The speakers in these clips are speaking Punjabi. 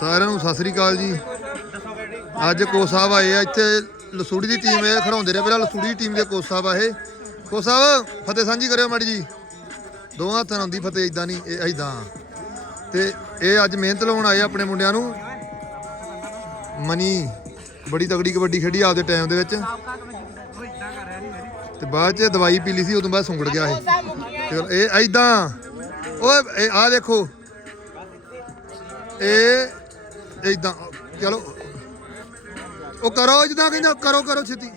ਸਾਰਿਆਂ ਨੂੰ ਸਤਿ ਸ੍ਰੀ ਅਕਾਲ ਜੀ। ਅੱਜ ਕੋਚ ਸਾਹਿਬ ਆਏ ਆ, ਇੱਥੇ ਲਸੂੜੀ ਦੀ ਟੀਮ ਇਹ ਖੜਾਉਂਦੇ ਰਹੇ, ਪਹਿਲਾਂ ਲਸੂੜੀ ਦੀ ਟੀਮ ਦੇ ਕੋਚ ਸਾਹਿਬ ਆ ਇਹ ਕੋਚ ਸਾਹਿਬ, ਫਤਿਹ ਸਾਂਝੀ ਕਰਿਓ ਮਾੜੀ ਜੀ। ਦੋਵਾਂ ਹੱਥਾਂ ਨਾਲ ਹੁੰਦੀ ਫਤਿਹ ਇਦਾਂ ਨਹੀਂ, ਇਹ ਇਦਾਂ ਤੇ ਇਹ ਅੱਜ ਮਿਹਨਤ ਲਾਉਣ ਆਏ ਆਪਣੇ ਮੁੰਡਿਆਂ ਨੂੰ। ਮਨੀ, ਬੜੀ ਤਗੜੀ ਕਬੱਡੀ ਖੇਡੀ ਆਪਦੇ ਟਾਈਮ ਦੇ ਵਿੱਚ। ਤੇ ਬਾਅਦ ਚ ਦਵਾਈ ਪੀ ਲਈ ਸੀ, ਉਦੋਂ ਬਾਅਦ ਸੁੰਗੜ ਗਿਆ ਇਹ। ਤੇ ਇਹ ਐਦਾਂ ਓਏ, ਇਹ ਆ ਦੇਖੋ। ਇਹ ਐਦਾਂ ਚਲੋ। ਉਹ ਕਰੋ ਜਿੱਦਾਂ ਕਹਿੰਦਾ ਕਰੋ ਕਰੋ ਛੇਤੀ।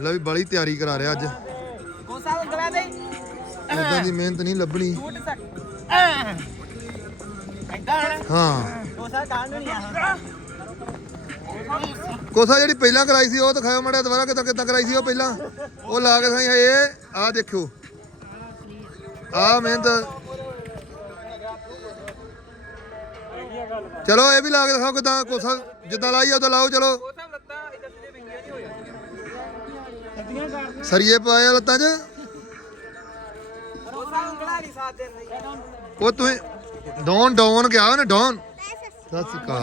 ਲੈ ਵੀ ਬੜੀ ਤਿਆਰੀ ਕਰਾ ਰਿਹਾ ਅੱਜ। ਕੋਸਾ ਉਂਗਲਾਂ ਦੇ। ਇਦਾਂ ਦੀ ਮਿਹਨਤ ਨਹੀਂ ਲੱਭਣੀ। ਟੁੱਟ ਸਕ ਐਦਾਂ ਹਣ। ਹਾਂ। ਕੋਸਾ ਕਾਂਡ ਨਹੀਂ ਆ ਕੋਸਾ ਜਿਹੜੀ ਪਹਿਲਾਂ ਕਰਾਈ ਸੀ ਉਹ ਦਿਖਾਓ ਮੜਿਆ ਦੁਬਾਰਾ ਕਿਦਾਂ ਕਿਦਾਂ ਕਰਾਈ ਸੀ ਉਹ ਪਹਿਲਾਂ। ਉਹ ਲਾ ਕੇ ਸਾਈ ਇਹ ਆ ਦੇਖਿਓ। ਆ ਮਿਹਨਤ ਚਲੋ ਇਹ ਵੀ ਲਾ ਕੇ ਦਿਖਾਓ ਕਿਦਾਂ ਕੋਸਾ ਜਿੱਦਾਂ ਲਾਈ ਆ, ਉਦਾਂ ਲਾਓ, ਚਲੋ। ਸਰੀਏ ਪਾਏ ਆ ਲੱਤਾਂ 'ਚ। ਉਹ ਤੁਸੀਂ ਡੌਨ ਡੌਨ ਗਿਆ ਉਹਨੇ, ਡੌਨ। ਸਤਿ ਸ਼੍ਰੀ ਅਕਾਲ।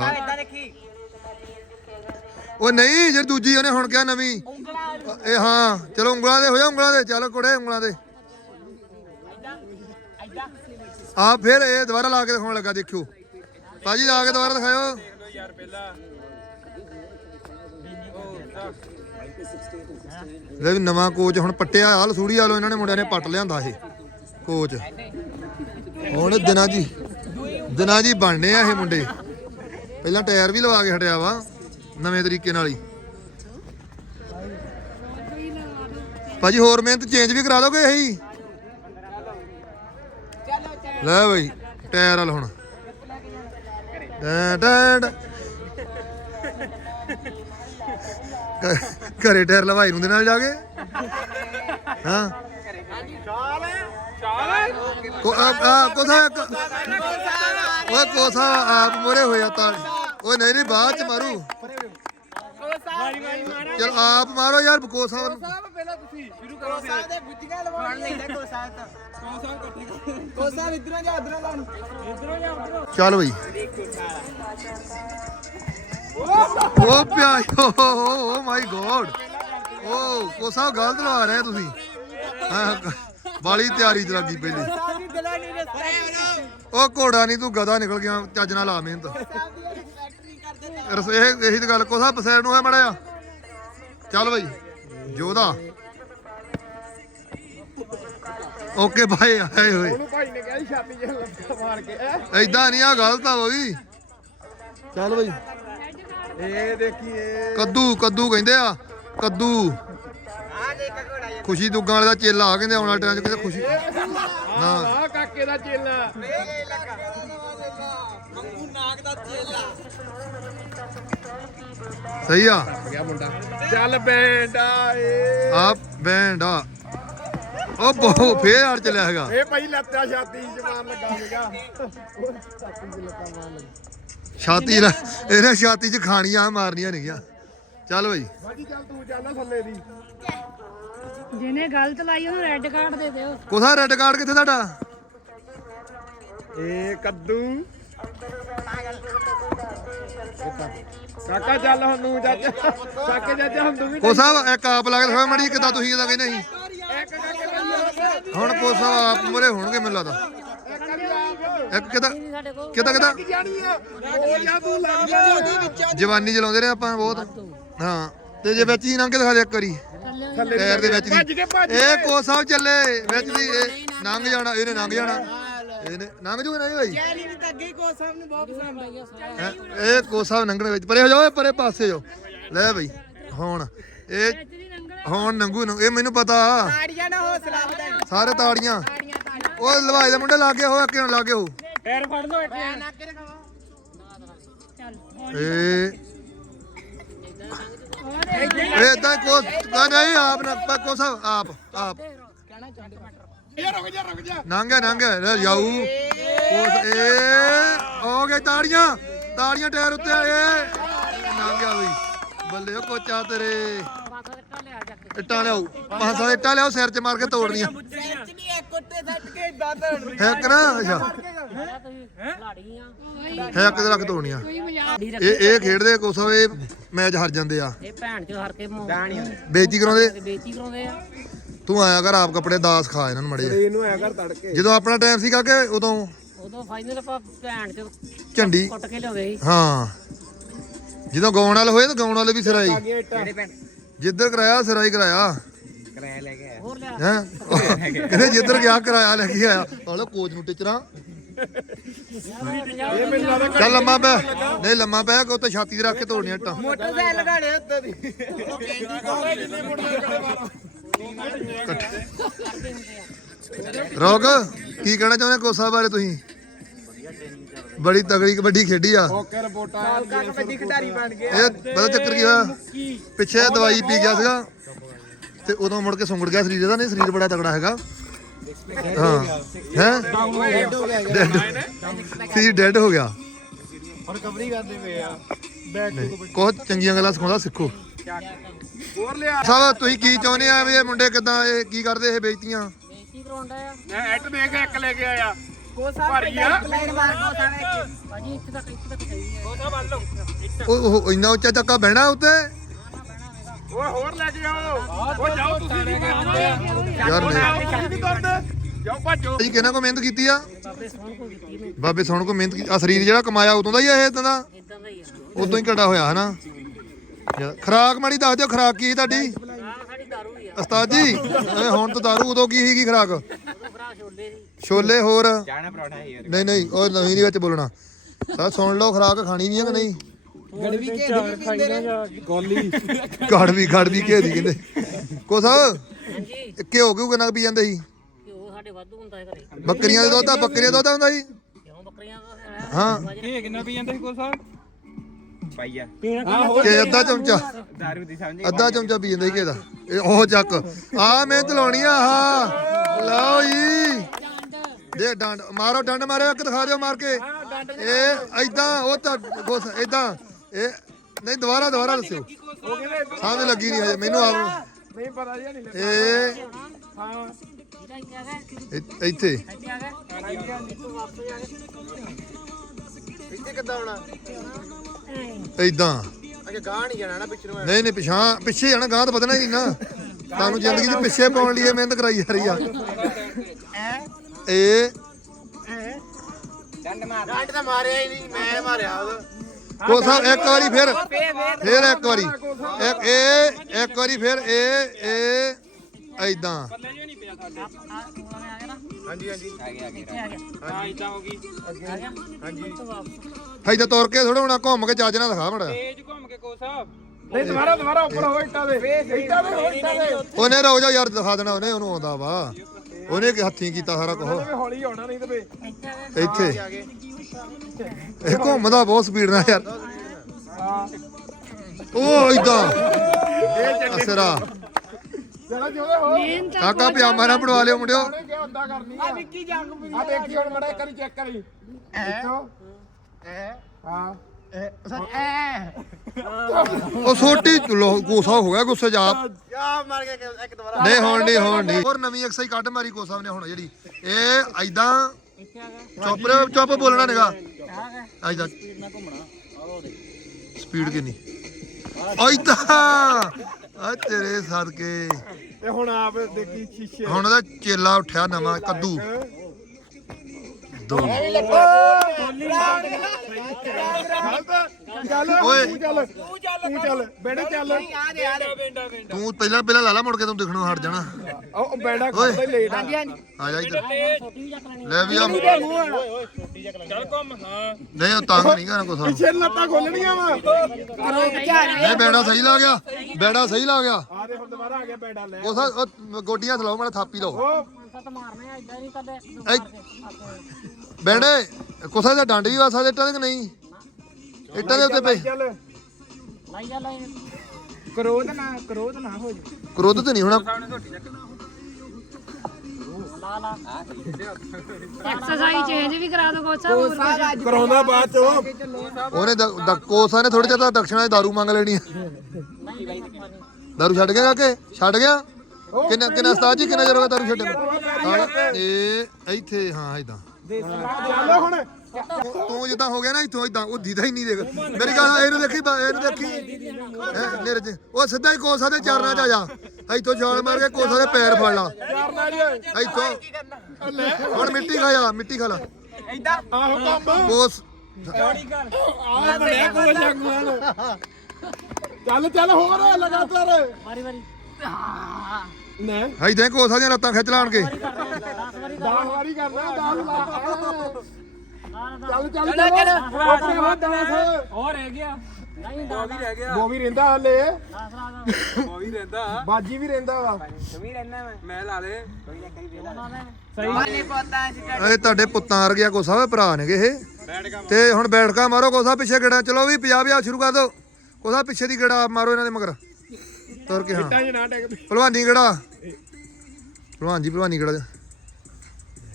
ਉਹ ਨਹੀਂ, ਜਿਹੜੀ ਦੂਜੀ ਉਹਨੇ ਹੁਣ ਕਿਹਾ ਨਵੀਂ। ਇਹ ਹਾਂ, ਚਲੋ ਉਂਗਲਾਂ ਦੇ ਹੋ ਜਾ, ਉਂਗਲਾਂ ਦੇ। ਚੱਲ ਕੁੜੇ, ਉਂਗਲਾਂ ਦੇ। ਆ ਫਿਰ ਇਹ ਦੁਬਾਰਾ ਲਾ ਕੇ ਦਿਖਾਉਣ ਲੱਗਾ, ਦੇਖਿਓ। ਭਾਜੀ ਲਾ ਕੇ ਦੁਬਾਰਾ ਦਿਖਾਓ ਯਾਰ ਪਹਿਲਾਂ ਲੈ ਵੀ ਨਵਾਂ ਕੋਚ ਹੁਣ ਪੱਟਿਆ ਆ ਲਸੂੜੀ ਵਾਲੋ ਇਹਨਾਂ ਨੇ ਮੁੰਡਿਆਂ ਨੇ ਪੱਟ ਲਿਆਂਦਾ ਇਹ ਕੋਚ। ਹੁਣ ਦਿਨਾਂ ਜੀ ਦਿਨਾਂ ਜੀ ਬਣਨੇ ਆ ਇਹ ਮੁੰਡੇ। ਪਹਿਲਾਂ ਟਾਇਰ ਵੀ ਲਵਾ ਕੇ ਹਟਿਆ ਵਾ, ਨਵੇਂ ਤਰੀਕੇ ਨਾਲ ਹੀ। ਭਾਜੀ, ਹੋਰ ਮਿਹਨਤ ਚੇਂਜ ਵੀ ਕਰਾ ਦੋਗੇ ਇਹੀ? ਚਲੋ ਲੈ ਬਈ, ਟਾਇਰ ਵਾਲ ਹੁਣ। ਟੈਂ ਘਰੇ ਟਾਇਰ ਲਵਾਈ ਨੂੰ ਦੇ ਨਾਲ ਜਾ ਕੇ। ਹਾਂ। ਕੋ, ਆ ਆ, ਕੋਸਾ ਓਏ ਕੋਸਾ, ਆਪ ਮੋਰੇ ਹੋਇਆ ਤਾਂ। ਓਏ ਨਹੀਂ ਨਹੀਂ, ਬਾਅਦ ਚ ਮਾਰੂ। ਮਾਰੀ ਚਲ ਆਪ ਮਾਰੋ ਯਾਰ ਕੋਸਾ ਨੂੰ। ਸਾਹਿਬ ਪਹਿਲਾਂ ਤੁਸੀਂ ਸ਼ੁਰੂ ਕਰੋ ਕੋਸਾ ਦੇ ਗੁੱਟੀਆਂ ਲਵਾਉਣ ਲੈਂਦਾ ਕੋਸਾ ਤਾਂ। ਕੋਸਾ ਇਕੱਠੇ ਕੋਸਾ ਇਧਰੋਂ ਜਾ ਉਧਰੋਂ ਲਾਉਣ? ਇਧਰੋਂ ਜਾ ਉਧਰੋਂ? ਚੱਲ ਬਈ। ਓ ਪਿਆਇਓ ਓ ਮਾਈ ਗੋਡ ਓ ਕੋਸਾ ਗਲਤ ਲਵਾ ਰਹੇ ਤੁਸੀਂ। ਹਾਂ, ਬਾਲੀ ਤਿਆਰੀ ਚ ਲੱਗੀ ਪਹਿਲੀ ਸਾਹਿਬ ਦੀ ਦਿਲਾਂ ਨਹੀਂ ਰਸਤਾ ਉਹ ਘੋੜਾ ਨਹੀਂ ਤੂੰ ਗਦਾ ਨਿਕਲ ਗਿਆ ਚੱਜ ਨਾਲ ਲਾ ਮਿਹਨਤ। ਸਾਹਿਬ ਦੀ ਰਸ ਇਹ ਇਹੀ ਤਾਂ ਗੱਲ ਕੋਸਾ ਪਸੈਰ ਨੂੰ ਹੈ ਮੜਿਆ ਚੱਲ ਬਈ ਜੋਦਾ। ਓਕੇ ਭਾਈ ਆਏ ਹੋਏ। ਉਹਨੂੰ ਭਾਈ ਨੇ ਕਿਹਾ ਸੀ ਛਾਤੀ 'ਚ ਲੱਤਾਂ ਮਾਰ ਕੇ ਐਦਾਂ ਨਹੀਂ ਆ ਗਲਤ ਆ ਬਈ ਚੱਲ ਬਈ। ਇਹ ਦੇਖੀਏ ਕੱਦੂ ਕੱਦੂ ਕਹਿੰਦੇ ਆ ਕੱਦੂ। ਖੁਸ਼ੀ ਦੁੱਗਾਂ ਵਾਲੇ ਦਾ ਚੇਲਾ ਆ ਕਹਿੰਦੇ ਆਉਣ ਵਾਲੇ ਟਾਈਮ 'ਚ ਕਹਿੰਦੇ ਖੁਸ਼ੀ। ਆ ਕਾਕੇ ਦਾ ਚੇਲਾ। ਇਹ ਲੱਗਾ ਮੰਗੂ ਨਾਗ ਦਾ ਚੇਲਾ। ਸਹੀ ਆ। ਗਿਆ ਮੁੰਡਾ। ਚੱਲ ਬੈਂਡਾ ਏ। ਆ ਬੈਂਡ ਆ। ਉਹ ਬਹੁ ਫੇਰ ਹੜ ਚਲਿਆ ਹੈਗਾ। ਇਹ ਭਾਈ ਲੱਤਾਂ ਛਾਤੀ 'ਚ ਮਾਰਨ ਲੱਗਾ ਸੀਗਾ। ਛਾਤੀ 'ਚ ਇਹਨੇ ਛਾਤੀ 'ਚ ਖਾਣੀਆਂ ਮਾਰਨੀਆਂ ਨਹੀਂਆਂ ਚੱਲ ਬਈ। ਭਾਜੀ ਚੱਲ ਤੂੰ ਚੱਲ ਥੱਲੇ ਦੀ। ਜਿਹਨੇ ਗਲਤ ਲਾਈ ਉਹਨੂੰ ਰੈੱਡ ਕਾਰਡ ਦੇ ਦਿਓ। ਕੋਸਾ ਰੈੱਡ ਕਾਰਡ ਕਿੱਥੇ ਤੁਹਾਡਾ? ਇਹ ਕੱਦੂ। ਕਾਕਾ ਚੱਲ ਹੁਣ ਨੂੰ ਚਾਚਾ ਕਾਕੇ ਚਾਚਾ ਹੁਣ ਤੂੰ ਵੀ ਕੋਸਾ ਇੱਕ ਆਪ ਲਾ ਕੇ ਦਿਖਾਓ ਮੜੀ ਕਿਦਾਂ ਤੁਸੀਂ ਕਿਦਾਂ ਕਹਿੰਦੇ ਸੀ? ਇੱਕ ਕਾਕੇ ਹੁਣ ਕੋਸਾ ਆਪ ਮੁਰੇ ਹੋਣਗੇ ਮੈਨੂੰ ਲੱਗਦਾ। ਇੱਕ ਕਿਦਾਂ ਕਿਦਾਂ ਕਿਦਾਂ? ਜਾਣੀ ਆ। ਉਹ ਜਾਂ ਤੂੰ ਲੱਗ ਜਾ ਉਹਦੇ ਵਿੱਚ ਜਵਾਨੀ ਚਲਾਉਂਦੇ ਰਹੇ ਆਪਾਂ ਬਹੁਤ। ਹਾਂ ਤੇ ਜੇ ਵਿੱਚ ਹੀ ਲੰਘ ਕੇ ਦਿਖਾ ਦੇ ਇੱਕ ਵਾਰੀ। ਥੱਲੇ ਟਾਇਰ ਦੇ ਵਿੱਚ ਭੱਜ ਦੀ ਕੇ ਭੱਜ ਇਹ ਕੋਚ ਸਾਹਿਬ ਚੱਲੇ ਵਿੱਚ ਦੀ ਇਹ ਲੰਘ ਜਾਣਾ ਇਹਨੇ ਲੰਘ ਜਾਣਾ। ਇਹਨੇ ਲੰਘ ਜੂਗਾ ਨਹੀਂ ਭਾਈ ਕੈਰੀ ਵੀ ਤਾਂ ਅੱਗੇ ਕੋ ਸਾਹਿਬ ਨੂੰ ਬਹੁਤ ਪਸੰਦ ਆਈ ਹੈਂ? ਇਹ ਕੋਚ ਸਾਹਿਬ ਲੰਘਣ ਵਿੱਚ। ਪਰੇ ਹੋ ਜਾਓ ਪਰੇ ਪਾਸੇ ਜਾਓ ਲੈ ਹੁਣ। ਇਹ ਤੇਰੀ ਨੰਗਲ ਹੁਣ ਨੰਗੂ ਨੰਗੂ- ਇਹ ਮੈਨੂੰ ਪਤਾ। ਤਾੜੀਆਂ ਨਾ ਹੌਸਲਾ ਵਧਾਈ ਸਾਰੇ ਤਾੜੀਆਂ। ਉਹ ਲਵਾਈ ਦੇ ਮੁੰਡੇ ਲਾਗੇ ਹੋ ਕਿਉਂ ਲਾਗੇ ਹੋ ਪੈਰ ਫੜ ਲਓ ਨਾ ਕੇ ਹੋਰ ਇਹ ਇਦਾਂ ਕੋਚ ਨਹੀਂ ਆਪ ਨਾ ਪ- ਕੋਚ ਸਾਹਿਬ ਆਪ ਆਪ। ਕਹਿਣਾ ਚਾਹੁੰਦੇ ਮਟਰ ਇਹ ਰੁਕ ਜਾ। ਰੁਕ ਜਾ ਨੰਗਾ ਨੰਗਾ ਜਾਊ। ਕੋਚ ਇਹ ਹੋ ਗਏ ਤਾੜੀਆਂ। ਤਾੜੀਆਂ ਟਾਇਰ ਉੱਤੇ ਆਏ ਨੰਗਾ ਬਈ। ਬੱਲੇ ਕੋਚਾ ਤੇਰੇ। ਕੇ ਇੱਟਾਂ ਲਿਆਓ। ਪੰਜ ਸੱਤ ਇੱਟਾਂ ਲਿਆਓ ਸਿਰ 'ਚ ਮਾਰ ਕੇ ਤੋੜਨੀਆਂ। ਸੈਂਚ ਨਹੀਂ ਇੱਕ ਕੁੱਤੇ ਸੱਟ ਕੇ ਇਦਾਂ ਧੜ ਹੈਕ ਨਾ ਅੱਛਾ। ਹੈਕ ਦੇ ਰੱਖ ਤੋੜਨੀਆਂ। ਇਹ ਇਹ ਖੇਡਦੇ ਕੋਸਾ ਇਹ ਮੈਚ ਹਾਰ ਜਾਂਦੇ ਆ। ਇਹ ਭੈਣ ਚੋ ਹਰ ਕੇ ਮੂੰਹ ਬੇਇੱਜ਼ਤੀ ਕਰਾਉਂਦੇ ਬੇਇੱਜ਼ਤੀ ਕਰਾਉਂਦੇ ਆ। ਤੂੰ ਆਇਆ ਕਰ ਆਪ ਕੱਪੜੇ ਦਾਸ ਖਾ ਇਹਨਾਂ ਨੂੰ ਮੜੇ ਇਹਨੂੰ ਐ ਕਰ ਤੜਕੇ। ਜਦੋਂ ਆਪਣਾ ਟਾਈਮ ਸੀਗਾ ਕਿ ਉਦੋਂ? ਉਦੋਂ ਫਾਈਨਲ ਆਪਾਂ ਭੈਣ ਚੋ ਝੰਡੀ। ਕੁੱਟ ਕੇ ਲਿਆਉਂਦੇ ਸੀ। ਹਾਂ। ਜਦੋਂ ਗਾਉਣ ਵਾਲੇ ਹੋਏ ਤਾਂ ਗਾਉਣ ਵਾਲੇ ਵੀ ਸਿਰਾਈ ਆਗੀਆਂ ਇੱਟਾਂ। ਜਿੱਧਰ ਕਰਾਇਆ ਸਿਰਾਈ ਕਰਾਇਆ। ਕਰਾਇਆ ਲੈ ਕੇ ਆਇਆ। ਹੋਰ ਲਿਆ ਹੈ? ਕਹਿੰਦੇ ਜਿੱਧਰ ਗਿਆ ਕਰਾਇਆ ਲੈ ਕੇ ਆਇਆ। ਹਾਲੇ ਕੋਚ ਨੂੰ ਟਿਚਰਾਂ। ਇਹ ਮੈਨੂੰ ਲੱਗਦਾ ਚੱਲ ਲੰਮਾ ਪੈ। ਨਹੀਂ ਲੰਮਾ ਪੈ ਕਿ ਉੱਤੇ ਛਾਤੀ ਤੇ ਰੱਖ ਕੇ ਤੋੜਨੀਆਂ ਟਾਂ ਮੋਟਰਸਾਈਕਲ ਲਗਾੜੇ ਉੱਤੇ ਦੀ। ਰੋਗ ਕੀ ਕਹਿਣਾ ਚਾਹੁੰਦੇ ਕੋਸਾ ਬਾਰੇ ਤੁਸੀਂ? ਬੜੀ ਤਗੜੀ ਕਬੱਡੀ ਖੇਡੀ ਆ। ਓਕੇ ਰਿਪੋਰਟਾਂ ਕਬੱਡੀ ਖਿਡਾਰੀ ਬਣ ਗਏ ਇਹ ਪਤਾ ਚੱਕਰ ਕੀ ਹੋਇਆ? ਪਿੱਛੇ ਦਵਾਈ ਪੀ ਗਿਆ ਸੀਗਾ ਤੇ ਉਦੋਂ ਮੁੜ ਕੇ ਸੁੰਗੜ ਗਿਆ ਸਰੀਰ ਇਹਦਾ ਨਹੀਂ ਸਰੀਰ ਬੜਾ ਤਗੜਾ ਹੈਗਾ। ਹਾਂ। ਹੈ? ਡੈਡ ਹੋ ਗਿਆ ਡੈਡ ਸਰੀਰ ਡੈਡ ਹੋ ਗਿਆ। ਹੁਣ ਕਬਰੀ ਕਰਦੇ ਪਏ ਆ। ਬੈਕ ਬਹੁਤ ਚੰਗੀਆਂ ਗੱਲਾਂ ਸਿਖਾਉਂਦਾ ਸਿੱਖੋ। ਹੋਰ ਲਿਆ। ਸਾਹਿਬ ਤੁਸੀਂ ਕੀ ਚਾਹੁੰਦੇ ਆ ਵੀ ਇਹ ਮੁੰਡੇ ਕਿਦਾਂ ਇਹ ਕੀ ਕਰਦੇ ਇਹ ਬੇਇੱਜ਼ਤੀਆਂ? ਬੇਇੱਜ਼ਤੀ ਕਰਾਉਂਦਾ ਆ। ਮੈਂ ਐਟ ਦੇਖ ਇੱਕ ਲੈ ਕੇ ਆਇਆ। ਉਹ ਉਹ ਇੰਨਾ ਉੱਚਾ ਚੱਕਾ ਬਹਿਣਾ ਉੱਤੇ? ਓਏ ਹੋਰ ਲੈ ਕੇ ਆਓ। ਉਹ ਜਾਓ ਤੁਸੀਂ ਵੀ ਯਾਰ ਜਾਓ ਭੱਜੋ। ਤੁਸੀਂ ਕਿਹਨਾਂ ਕੋ ਮਿਹਨਤ ਕੀਤੀ ਆ? ਬਾਬੇ ਸੋਹਣ ਕੋ ਕੀਤੀ ਨੂੰ ਬਾਬੇ ਸੋਹਣ ਕੋ ਮਿਹਨਤ ਕੀਤੀ। ਆ ਸਰੀਰ ਜਿਹੜਾ ਕਮਾਇਆ ਉਦੋਂ ਦਾ ਹੀ ਆ ਇਹ ਇਦਾਂ ਦਾ? ਇਦਾਂ ਦਾ ਹੀ ਆ। ਉਦੋਂ ਹੀ ਘਟਾ ਹੋਇਆ ਹਨਾ? ਖੁਰਾਕ ਮਾੜੀ ਦੱਸ ਦਿਓ ਖੁਰਾਕ ਕੀ ਸੀ ਤੁਹਾਡੀ? ਆ ਸਾਡੀ ਦਾਰੂ ਹੀ ਆ। ਉਸਤਾਦ ਜੀ ਹੁਣ ਤਾਂ ਦਾਰੂ ਉਦੋਂ ਕੀ ਸੀਗੀ ਖੁਰਾਕ? ਛੋਲੇ ਹੋਰ? ਜਾਣਾ ਪਰੌਠਾ ਯਾਰ। ਨਹੀਂ ਨਹੀਂ ਉਹ ਨਹੀਂ ਨਹੀਂ ਵਿੱਚ ਬੋਲਣਾ। ਸਾ ਸੁਣ ਲਓ ਖੁਰਾਕ ਖਾਣੀ ਵੀ ਆ ਕਿ ਨਹੀਂ? ਗੜਵੀ ਕੇ ਵੀ ਪੀਂਦੇ ਨੇ ਗੋਲੀ ਗੜ ਵੀ ਗੜ ਵੀ ਘੇ ਦੀ ਕਹਿੰਦੇ ਕੋ ਸਾਹਿਬ ਹਾਂਜੀ ਘਿਓ ਕਿਉਂ ਕਿੰਨਾ ਕੁ ਪੀ ਜਾਂਦੇ ਸੀ? ਘਿਓ ਸਾਡੇ ਵਾਧੂ ਹੁੰਦਾ ਹੈ ਘਰੇ। ਬੱਕਰੀਆਂ ਦੇ ਦੁੱਧ ਆ ਬੱਕਰੀਆਂ ਦਾ ਦੁੱਧ ਹੁੰਦਾ ਸੀ? ਕਿਉਂ ਬੱਕਰੀਆਂ ਦਾ ਹੈ? ਹਾਂ। ਇਹ ਕਿੰਨਾ ਪੀ ਜਾਂਦੇ ਸੀ ਕੋ ਸਾਹਿਬ ਪਾਈਆ ਕਿ ਅੱਧਾ ਚਮਚਾ। ਦਾਰੂ ਦੀ ਸਮਝ ਅੱਧਾ ਚਮਚਾ ਪੀ ਜਾਂਦੇ ਸੀ ਘੇ ਦਾ। ਇਹ ਉਹ ਚੱਕ। ਆ ਮਿਹਨਤ ਲਾਉਣੀ ਆ ਆਹ। ਲਓ ਜੀ। ਦੇ ਡੰਡ ਮਾਰੋ ਡੰਡ ਮਾਰਿਓ ਇੱਕ ਦਿਖਾ ਦਿਓ ਮਾਰ ਕੇ। ਇਹ ਐਦਾਂ ਉਹ ਤਾਂ ਗੁੱਸ ਐਦਾਂ ਇਹ ਨਹੀਂ ਦੁਬਾਰਾ ਦੁਬਾਰਾ ਦੱਸਿਓ। ਸਮਝ ਲੱਗੀ ਨਹੀਂ ਹਜੇ ਮੈਨੂੰ ਆਪ। ਨਹੀਂ ਪਤਾ ਜੀ ਨਹੀਂ ਇਹ ਹਾਂ ਇੱਥੇ। ਇੱਥੇ ਕਿੱਦਾਂ ਆਉਣਾ? ਐਦਾਂ ਅੱਗੇ ਗਾਹ ਨਹੀਂ ਜਾਣਾ ਨਾ ਪਿੱਛੇ ਨਹੀਂ ਨਹੀਂ ਪਿਛਾਂ ਪਿੱਛੇ ਜਾਣਾ ਗਾਂ ਤਾਂ ਵਧਣਾ ਹੀ ਨਹੀਂ ਨਾ। ਤੁਹਾਨੂੰ ਜ਼ਿੰਦਗੀ 'ਚ ਪਿੱਛੇ ਪਾਉਣ ਲਈ ਇਹ ਮਿਹਨਤ ਕਰਾਈ ਜਾ ਰਹੀ ਆ। ਇਹ ਡੰਡ ਮਾਰ ਡੰਡ ਤਾਂ ਮਾਰਿਆ ਹੀ ਨਹੀਂ ਮੈਂ ਮਾਰਿਆ ਉਹਦਾ। ਕੋ ਸਾਹਿਬ ਇੱਕ ਵਾਰੀ ਫਿਰ ਫਿਰ ਇੱਕ ਵਾਰੀ। ਇੱਕ ਇਹ ਇੱਕ ਵਾਰੀ ਫਿਰ ਇਹ ਇਹ ਐਦਾਂ ਆ ਗਿਆ ਨਾ ਹਾਂਜੀ। ਹਾਂਜੀ ਆ ਗਿਆ ਆ ਗਿਆ ਹਾਂ ਇਦਾਂ ਹੋ ਗਈ ਹਾਂਜੀ। ਤੂੰ ਵਾਪਸ ਐਦਾਂ ਤੁਰ ਕੇ ਥੋੜਾ ਹੁਣ ਘੁੰਮ ਕੇ ਚੱਜ ਨਾਲ ਦਿਖਾ ਮੜਾ। ਤੇਜ ਘੁੰਮ ਕੇ ਕੋ ਸਾਹਿਬ। ਨਹੀਂ ਦੁਬਾਰਾ ਦੁਬਾਰਾ ਉੱਪਰ ਹੋ ਇੱਟਾਂ ਦੇ। ਇੱਟਾਂ ਦੇ ਹੋ ਇੱਟਾਂ ਦੇ। ਉਹਨੇ ਰੋ ਜਾ ਯਾਰ ਦਿਖਾ ਦੇਣਾ ਉਹਨੇ ਉਹਨੂੰ ਆਉਂਦਾ ਵਾ। ਉਹਨੇ ਕਿ ਹੱਥੀਂ ਕੀਤਾ ਸਾਰਾ ਕੁਝ ਵੀ ਹੌਲੀ ਆਉਣਾ ਨਹੀਂ ਤੇ ਵੇ ਇੱਥੇ। ਇਹ ਘੁੰਮਦਾ ਬਹੁਤ ਸਪੀਡ ਨਾਲ ਯਾਰ। ਹਾਂ ਉਹ ਐਦਾਂ ਅਸਰਾ ਚਲੋ ਹੋ ਕਾਕਾ ਪਜਾਮਾ ਨਾ ਪੜਵਾ ਲਿਓ ਮੁੰਡਿਓ। ਆ। ਵਿੱਕੀ ਜੰਗ ਆ ਦੇਖੀ ਹੁਣ ਮੜਾ ਕਰੀ ਚੈੱਕ ਕਰੀ। ਇੱਥੋਂ। ਐ। ਉਹ ਛੋਟੀ ਲੋ- ਗੁੱਸਾ ਹੋ ਗਿਆ ਗੁੱਸੇ ਜਾ ਆ ਮਾਰ ਕੇ ਇੱਕ ਦੁਬਾਰਾ। ਨਹੀਂ ਹੋਣ ਨਹੀਂ ਹੋਣ ਨਹੀਂ। ਹੋਰ ਨਵੀਂ ਐਕਸਾਈ ਕੱਢ ਮਾਰੀ ਕੋਸਾ ਨੇ ਹੁਣ ਜਿਹੜੀ। ਇਹ ਐਦਾਂ ਚੁੱਪ ਰੇ ਚੁੱਪ ਬੋਲਣਾ ਨਿਗਾ ਐਦਾਂ ਸਪੀਡ ਨਾਲ ਘੁੰਮਣਾ। ਆਹ ਦੇ ਸਪੀਡ ਕਿੰਨੀ? ਐਦਾਂ ਆ ਤੇਰੇ ਸਦਕੇ। ਤੇ ਹੁਣ ਆਪ ਦੇਖੀ ਸ਼ੀਸ਼ੇ। ਹੁਣ ਉਹਦਾ ਚੇਲਾ ਉੱਠਿਆ ਨਵਾਂ ਕੱਦੂ। ਦੋ। ਚੱਲ ਓਏ। ਤੂੰ ਚੱਲ ਤੂੰ ਚੱਲ ਤੂੰ ਚੱਲ ਬੈਠੇ ਚੱਲ। ਤੂੰ ਪਹਿਲਾਂ ਪਹਿਲਾਂ ਲਾ ਲਾ ਮੁੜ ਕੇ ਤੂੰ ਦਿਖਣੋਂ ਹਟ ਜਾਣਾ। ਉਹ ਬੈਠਾ ਖੜਦਾ ਹੀ ਲੇਟ ਹਾਂਜੀ ਹਾਂਜੀ। ਆ ਜਾ ਇੱਧਰ। ਲੈ ਵੀ ਆ। ਚੱਲ ਘੁੰਮ ਹਾਂ। ਨਹੀਂ ਉਹ ਤੰਗ ਨਹੀਂ ਕਰਨਾ ਕੋਸਾ ਪਿੱਛੇ ਲੱਤਾਂ ਖੋਲਣੀਆਂ ਵਾ। ਨਹੀਂ ਬੈੜਾ ਸਹੀ ਲਾ ਗਿਆ। ਬੈੜਾ ਸਹੀ ਲਾ ਗਿਆ। ਆ ਦੇ ਹੁਣ ਦੁਬਾਰਾ ਆ ਗਿਆ ਬੈਠਾ ਲੈ। ਕੋਸਾ ਉਹ ਗੋਡੀਆਂ ਥਲਾਓ ਮਾੜਾ ਥਾਪੀ ਲਓ। ਉਹ। ਤਾਂ ਮਾਰਨੇ ਆ ਇਦਾਂ ਨਹੀਂ ਕਰਦੇ। ਬੈੜੇ ਕੋਸਾ ਦਾ ਡੰਡ ਵੀ ਵਾਸਾ ਦੇ ਇੱਟਾਂ ਦੇ ਕਿ ਨਹੀਂ? ਇੱਟਾਂ ਦੇ ਉੱਤੇ ਪਏ। ਚੱਲ ਲਾਈ ਜਾ। ਲਾਈ ਕਰੋਧ ਨਾ ਕਰੋਧ ਨਾ ਹੋ ਜਾ ਕ੍ਰੋਧ ਤੇ ਨਹੀਂ ਹੋਣਾ। ਲਾ ਲਾ। ਐਕਸਰਸਾਈਜ਼ ਚੇਂਜ ਵੀ ਕਰਾ ਦੋ ਕੋਚਾ ਹੋਰ ਕੁਝ ਕਰਾਉਂਦਾ ਬਾਅਦ ਚੋਂ। ਉਹਨੇ ਦ- ਦ- ਕੋਸਾ ਨੇ ਥੋੜੇ ਜਿਹਾ ਦਕਸ਼ਣਾ ਦੀ ਦਾਰੂ ਮੰਗ ਲੈਣੀ ਆ। ਨਹੀਂ ਬਾਈ ਦਾਰੂ ਛੱਡ ਗਿਆ ਕਾਕੇ? ਛੱਡ ਗਿਆ? ਕਿੰਨਾ ਕਿੰਨਾ ਉਸਤਾਦ ਜੀ ਕਿੰਨਾ ਹੋ ਗਿਆ ਦਾਰੂ ਛੱਡੇ ਨੂੰ? ਇਹ ਇੱਥੇ ਹਾਂ ਇਦਾਂ। ਤੂੰ ਜਿੱਦਾਂ ਹੋ ਗਿਆ ਨਾ ਇੱਥੋਂ ਇਦਾਂ ਉਹ ਦੀਦਾ ਹੀ ਨਹੀਂ ਦੇਖ। ਮੇਰੀ ਗੱਲ ਇਹਨੂੰ ਦੇਖੀ ਬ- ਇਹਨੂੰ ਦੇਖੀ। ਹੈਂ, ਨੇਰੇ ਚ ਉਹ ਸਿੱਧਾ ਹੀ ਕੋਸਾ ਦੇ ਚਰਨਾਂ ਚ ਆ ਜਾ। ਇੱਥੋਂ ਛਾਲ ਮਾਰ ਕੇ ਕੋਸਾ ਦੇ ਪੈਰ ਫੜ ਲਾ। ਇੱਥੋਂ। ਹੁਣ ਮਿੱਟੀ ਖਾ ਜਾ ਮਿੱਟੀ ਖਾ ਲਾ। ਇਦਾਂ ਆਹੋ ਕੰਮ। ਕੋਸ ਆ ਬਣਿਆ ਕੋਈ ਜੰਗਵਾਨ ਚੱਲ ਚੱਲ ਹੋਰ ਲਗਾਤਾਰ। ਵਾਰੀ ਵਾਰੀ। ਨੇ ਇਦਾਂ ਕੋਸਾ ਦੀਆਂ ਲੱਤਾਂ ਖਿੱਚ ਲਾਣ ਕੇ। 10 ਵਾਰੀ 10 ਵਾਰੀ ਕਰਨਾ 10 ਲਾ ਕਰ ਚੱਲ ਚੱਲ ਚੱਲ ਆਪਣੇ ਬਾਅਦ 10 ਹੋਰ ਰਹਿ ਗਿਆ। ਨਹੀਂ ਦਾ ਵੀ ਰਹਿ ਉਹ ਵੀ ਰਹਿੰਦਾ ਹਲੇ। 10 ਲਾ ਉਹ ਵੀ ਰਹਿੰਦਾ। ਬਾਜੀ ਵੀ ਰਹਿੰਦਾ ਵਾ। ਵੀ ਰਹਿਣਾ ਮੈਂ। ਮੈਂ ਲਾ ਲੇ। ਇਹ ਤੁਹਾਡੇ ਪੁੱਤਾਂ ਵਰਗਿਆ ਕੋਸਾ ਵੇ ਭਰਾ ਨੇਗੇ ਇਹ। ਤੇ ਹੁਣ ਬੈਠਕਾ ਮਾਰੋ ਕੋਸਾ ਪਿੱਛੇ ਗੇੜਾ। ਚਲੋ ਵੀ 50 50 ਸ਼ੁਰੂ ਕਰ ਦਿਓ। ਕੋਸਾ ਪਿੱਛੇ ਦੀ ਗੇੜਾ ਮਾਰੋ ਇਹਨਾਂ ਦੇ ਮਗਰ। ਤੁਰ ਕੇ ਹਾਂ। ਨਾ ਭਲਵਾਨੀ ਗੇੜਾ ਭਲਵਾਨ ਜੀ ਭਲਵਾਨੀ ਗੇੜਾ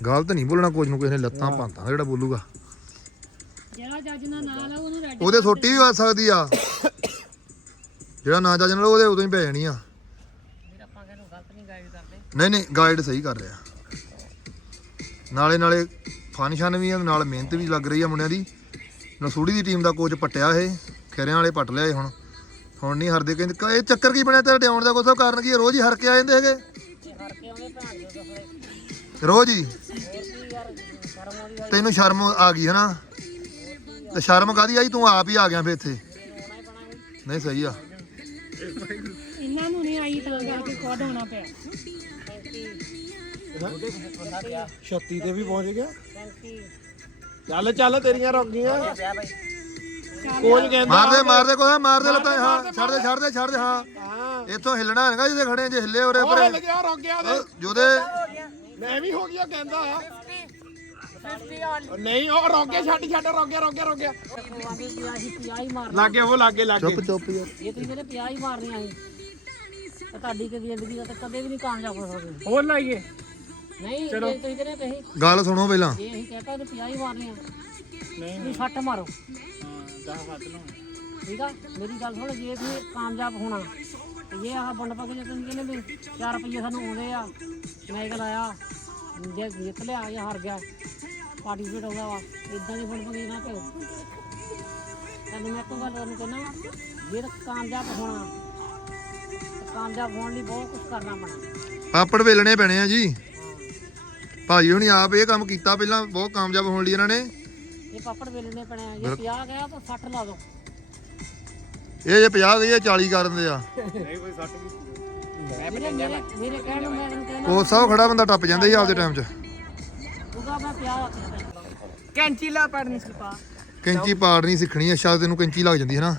ਗਲਤ ਨਹੀਂ ਬੋਲਣਾ ਕੋਚ ਨੂੰ ਕਿਸੇ ਨੇ ਲੱਤਾਂ ਪਾਂਤਾ ਜਿਹੜਾ ਬੋਲੂਗਾ। ਜਿਹੜਾ ਜੱਜ ਦਾ ਨਾਂ ਲਾ ਉਹਨੂੰ ਰੈੱਡ ਉਹਦੇ ਸੋਟੀ ਵੀ ਵੱਜ ਸਕਦੀ ਆ। ਜਿਹੜਾ ਨਾ ਜੱਜ ਨਾਲ ਉਹਦੇ ਉਦੋਂ ਹੀ ਪੈ ਜਾਣੀ ਆ। ਆਪਾਂ ਕਿਹਨੂੰ ਗਲਤ ਨਹੀਂ ਗਾਈਡ ਕਰਦੇ? ਨਹੀਂ ਨਹੀਂ ਗਾਈਡ ਸਹੀ ਕਰ ਰਿਹਾ। ਨਾਲੇ ਨਾਲੇ ਫੰਕਸ਼ਨ ਵੀ ਆ ਨਾਲ ਮਿਹਨਤ ਵੀ ਲੱਗ ਰਹੀ ਆ ਮੁੰਡਿਆਂ ਦੀ। ਨਸੂੜੀ ਦੀ ਟੀਮ ਦਾ ਕੋਚ ਪੱਟਿਆ ਇਹ। ਖੇਰਿਆਂ ਵਾਲੇ ਪੱਟ ਲਿਆ ਇਹ ਹੁਣ। ਹੁਣ ਨਹੀਂ ਹਰਦੇ ਕਹਿੰਦੇ ਕ- ਇਹ ਚੱਕਰ ਕੀ ਬਣਿਆ ਤੇਰੇ ਆਉਣ ਦਾ ਕੋਈ ਕਾਰਨ ਕੀ? ਰੋਜ਼ ਹੀ ਹਰ ਕੇ ਆ ਜਾਂਦੇ ਹੈਗੇ? ਕੇ ਜੋ ਰੋਜ਼ ਹੀ? ਕੀ ਤੈਨੂੰ ਸ਼ਰਮ ਆ ਗਈ ਹਨਾ? ਤੇ ਸ਼ਰਮ ਕਾਦੀ ਆਈ? ਤੂੰ ਆਪ ਹੀ ਆ ਗਿਆ ਫੇ ਇੱਥੇ। ਨਹੀਂ ਸਹੀ ਆ। ਇਹਨਾਂ ਨੂੰ ਨਹੀਂ ਆਈ ਤਾਂ ਕਰਕੇ ਕੋਡ ਹੋਣਾ ਪਿਆ। 36 ਤੇ ਵੀ ਪਹੁੰਚ ਗਿਆ। 35 ਚੱਲ ਚੱਲ ਤੇਰੀਆਂ ਰੁਕ ਗਈਆਂ ਕੋਚ ਕਹਿੰਦਾ ਮਾਰਦੇ ਮਾਰਦੇ ਕੋਈ ਮਾਰਦੇ ਲੱਤਾਂ ਹਾਂ। ਛੱਡ ਦੇ ਛੱਡ ਦੇ ਛੱਡ ਦੇ ਹਾਂ। ਹਾਂ। ਇੱਥੋਂ ਹਿੱਲਣਾ ਹੈਗਾ ਜਿੱਥੇ ਖੜੇ ਜੇ ਹਿੱਲੇ ਉਰੇ ਉਹ ਪਰੇ ਹਿੱਲ ਗਿਆ ਰੁਕ ਗਿਆ ਤੇ ਜੋਦੇ ਮੈਂ ਵੀ ਹੋ ਗਿਆ ਕਹਿੰਦਾ। ਨਹੀਂ ਉਹ ਰੁਕ ਗਿਆ ਛੱਡ ਛੱਡ ਰੁਕ ਗਿਆ ਰੁਕ ਗਿਆ ਰੁਕ ਗਿਆ। ਮਾਰਨਾ ਲਾਗੇ ਉਹ ਲਾਗੇ ਲਾਗੇ ਚੁੱਪ ਚੁੱਪ ਯਾਰ। ਜੇ ਤੁਸੀਂ ਮੇਰੇ ਪਿਆ ਹੀ ਮਾਰਨੀਆਂ ਸੀ ਤਾਂ ਤੁਹਾਡੀ ਕਦੀ ਜ਼ਿੰਦਗੀ ਦਾ ਤਾਂ ਕਦੇ ਵੀ ਨਹੀਂ ਕਾਮਯਾਬ ਹੋ ਸਕਦੇ। ਹੋਰ ਲਾਈਏ। ਨਹੀਂ ਤੁਸੀਂ ਕਹਿੰਦੇ ਤੁਸੀਂ ਗੱਲ ਸੁਣੋ ਪਹਿਲਾਂ। ਜੇ ਅਸੀਂ ਕਹਤਾ ਤੇ ਪਿਆ ਹੀ ਮਾਰਨੀਆਂ ਨਹੀਂ। ਸੱਟ ਮਾਰੋ। ਠੀਕ ਆ? ਮੇਰੀ ਗੱਲ ਸੁਣ, ਜੇ ਤੁਸੀਂ ਕਾਮਯਾਬ ਹੋਣਾ, ਤੇ ਇਹ ਆਹ ਬੰਡ ਪਾ ਕੇ ਜੇ ਤੁਸੀਂ ਕਹਿੰਦੇ ਵੀ 4 ਰੁਪਏ ਸਾਨੂੰ ਆਉਂਦੇ ਆ, ਮੈਂ ਗੱਲ ਆਇਆ ਜੇ ਜਿੱਤ ਲਿਆ ਜਾਂ ਹਾਰ ਗਿਆ ਪਾਰਟੀਸਪੇਟ ਹੋ ਗਿਆ ਵਾ ਇਦਾਂ ਦੀ ਬੰਡ ਪਾ ਨਾ ਕਰੋ ਤੈਨੂੰ ਮੈਂ ਇੱਕ ਗੱਲ ਤੁਹਾਨੂੰ ਕਹਿਣਾ ਜੇ ਤਾਂ ਕਾਮਯਾਬ ਕਾਮਯਾਬ ਹੋਣ ਲਈ ਬਹੁਤ ਕੁਝ ਕਰਨਾ ਪੈਣਾ। ਪਾਪੜ ਵੇਲਣੇ ਪੈਣੇ ਆ ਜੀ। ਭਾਜੀ ਹੁਣੀ ਆਪ ਇਹ ਕੰਮ ਕੀਤਾ ਪਹਿਲਾਂ, ਬਹੁਤ ਕਾਮਯਾਬ ਹੋਣ ਲਈ ਇਹਨਾਂ ਨੇ। ਇਹ ਪਾਪੜ ਵੇਲਣੇ ਪੈਣੇ ਆ ਜੇ 50 ਗਿਆ ਤਾਂ 60 ਲਾ ਦੋ। ਇਹ ਜੇ 50 ਗਈ ਇਹ 40 ਕਰ ਦਿੰਦੇ ਆ। ਮੇਰੇ ਮੇਰੇ ਮੇਰੇ ਕਹਿਣ ਨੂੰ ਮੈਂ ਤੈਨੂੰ ਕਹਿਣਾ ਕੋਚ ਸਾਹਿਬ ਖੜਾ ਬੰਦਾ ਟੱਪ ਜਾਂਦਾ ਹੀ ਆਪਦੇ ਟਾਈਮ 'ਚ। ਉਹਦਾ ਮੈਂ 50 ਰੱਖਦਾ। ਕੈਂਚੀ ਲਾ ਪੜਨੀ ਸੀ। ਪਾ। ਕੈਂਚੀ ਪਾੜ ਨਹੀਂ ਸਿੱਖਣੀ ਅੱਛਾ ਤੈਨੂੰ ਕੈਂਚੀ ਲੱਗ ਜਾਂਦੀ ਹੈ ਨਾ।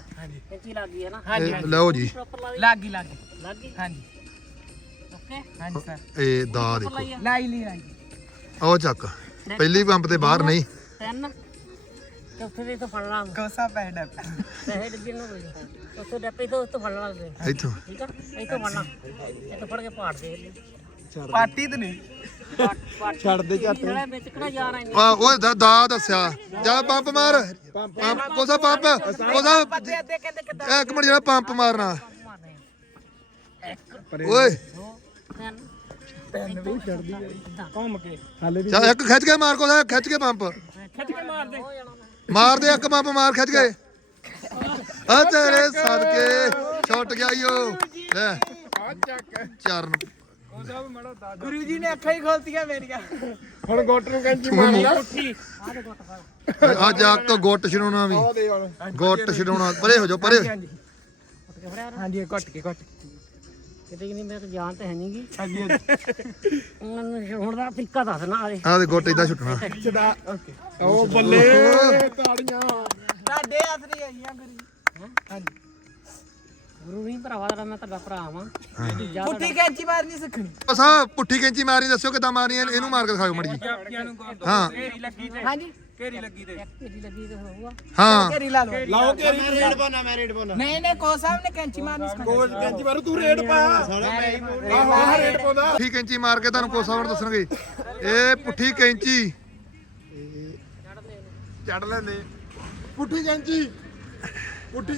ਕਿੰਚੀ ਲੱਗ ਗਈ ਹੈ ਨਾ? ਇਹ ਲਓ ਜੀ। ਪ੍ਰੋਪਰ ਲੱਗੀ ਲੱਗੀ ਲੱਗ ਗਈ? ਹਾਂਜੀ। ਓਕੇ। ਹਾਂਜੀ ਸਰ। ਇਹ ਦਾ ਦੇਖੋ। ਲਾਈ ਆ। ਲਾਈ ਲਈ ਉਹ ਚੱਕ। ਪਹਿਲੀ ਪੰਪ ਤੇ ਬਾਹਰ ਨਹੀਂ। ਤਿੰਨ। ਦੇ ਤੋਂ ਫੜਨਾ ਕੋਸਾ ਪੈਡਾ ਪੈਸੇ ਡੱਬੇ ਨੂੰ ਕੋਈ ਉੱਥੇ ਡੱਬੇ ਤੋਂ ਉੱਤੋਂ ਫੜਨਾ ਲੱਗਦੇ ਇੱਥੋਂ? ਠੀਕ ਆ? ਤੋਂ ਫੜਨਾ ਤੋਂ ਫੜ ਕੇ ਪਾੜ ਦੇ। ਪਾਰਟੀ ਤੇ ਨਹੀਂ। ਛੱਡ ਦੇ ਝੱਟ। ਨਾਲੇ ਵਿੱਚ ਕਿਹੜਾ ਜਾਣਾ ਨਹੀਂ ਆ ਉਹ ਦਾ ਦਾ ਦੱਸਿਆ। ਜਾ ਪੰਪ ਮਾਰ। ਪੰਪ। ਕੋਸਾ ਪੰਪ। ਕੋਸਾ ਇੱਕ ਮਿੰਟ ਜਿਹੜਾ ਪੰਪ ਮਾਰਨਾ। ਓਏ। ਤਿੰਨ ਵੀ ਛੱਡਦੀ ਘੁੰਮ ਕੇ। ਹਾਲੇ ਚੱਲ ਇੱਕ ਖਿੱਚ ਕੇ ਮਾਰ ਕੋਸਾ ਖਿੱਚ ਕੇ ਪੰਪ। ਖਿੱਚ ਕੇ ਮਾਰ ਦੇ। ਮਾਰ ਦੇ ਇੱਕ ਪੰਪ ਮਾਰ ਖਿੱਚ ਕੇ। ਆ ਤੇਰੇ ਸਦਕੇ ਛੁੱਟ ਗਿਆ ਈ ਉਹ। ਲੈ। ਆ ਚੱਕ। ਚਰਨ। ਗੁਰੂ ਜੀ ਨੇ ਅੱਖਾਂ ਹੀ ਖੋਲਤੀਆਂ ਮੇਰੀਆਂ। ਹੁਣ ਗੋਟ ਨੂੰ ਕੈਂਚੀ ਮਾਰਨੀ ਆ ਗੁੱਟ ਫੜ ਅੱਜ ਆਕ ਗੋਟ ਛਡਾਉਣਾ ਵੀ। ਗੋਟ ਛਡਾਉਣਾ। ਪਰੇ ਹੋ ਜਾ ਪਰੇ ਹਾਂਜੀ ਗੁੱਟ ਕੇ ਕੱਟ ਕੇ। ਕਿਤੇ ਨਹੀਂ ਮੇਰੇ ਤਾਂ ਜਾਨ ਤੇ ਹੈ ਨਹੀਂਗੀ ਹਾਂਜੀ ਉਹਨਾਂ ਨੂੰ ਹੁਣ ਦਾ ਤਰੀਕਾ ਦੱਸ ਨਾ ਆਦੇ ਆ ਦੇ ਗੋਟ ਇਦਾਂ ਛੁੱਟਣਾ ਓਕੇ। ਉਹ ਬੱਲੇ ਤਾੜੀਆਂ। ਸਾਡੇ ਆਸਰੀ ਆਈਆਂ ਗੁਰੂ ਜੀ ਹਾਂਜੀ। ਗੁਰੂ ਨਹੀਂ ਭਰਾਵਾ ਦਾ ਮੈਂ ਤੁਹਾਡਾ ਭਰਾ ਵਾਂ। ਪੁੱਠੀ ਕੈਂਚੀ ਮਾਰਨੀ ਸਿੱਖਣੀ। ਬਸ ਆ ਪੁੱਠੀ ਕੈਂਚੀ ਮਾਰੀ ਦੱਸਿਓ ਕਿਦਾਂ ਮਾਰਨੀ ਹੈ, ਇਹਨੂੰ ਮਾਰ ਕੇ ਦਿਖਾਓ ਮੜੀ ਜੀ ਜਾਪੀਆਂ ਨੂੰ ਕਰ ਹਾਂ। ਘੇਰੀ ਲੱਗੀ ਤੇ ਹਾਂਜੀ। ਘੇਰੀ ਲੱਗੀ ਤੇ। ਤੇਰੀ ਲੱਗੀ ਤੇ ਹੋਊਗਾ। ਹਾਂ। ਘੇਰੀ ਲਾ ਲਓ। ਲਾਓ ਘੇਰੀ ਮੈਂ ਰੇਡ ਪਾਣਾ ਮੈਂ ਰੇਡ ਪਾਣਾ ਨਹੀਂ ਨਹੀਂ ਕੋ ਸਾਹਿਬ ਨੇ ਕੈਂਚੀ ਮਾਰਨੀ ਸਿੱਖਣੀ ਕੋਲ ਕੈਂਚੀ ਮਾਰੂ ਤੂੰ ਰੇਡ ਪਾ। ਆਹੋ ਆਹ ਰੇਡ ਪਾਉਂਦਾ। ਪੁੱਠੀ ਕੈਂਚੀ ਮਾਰ ਕੇ ਤੁਹਾਨੂੰ ਕੋਸਾ ਵਰ ਦੱਸਣਗੇ। ਇਹ ਪੁੱਠੀ ਕੈਂਚੀ। ਚੜ ਲੈਂਦੇ। ਪੁੱਠੀ ਕੈਂਚੀ। ਪੁੱਠੀ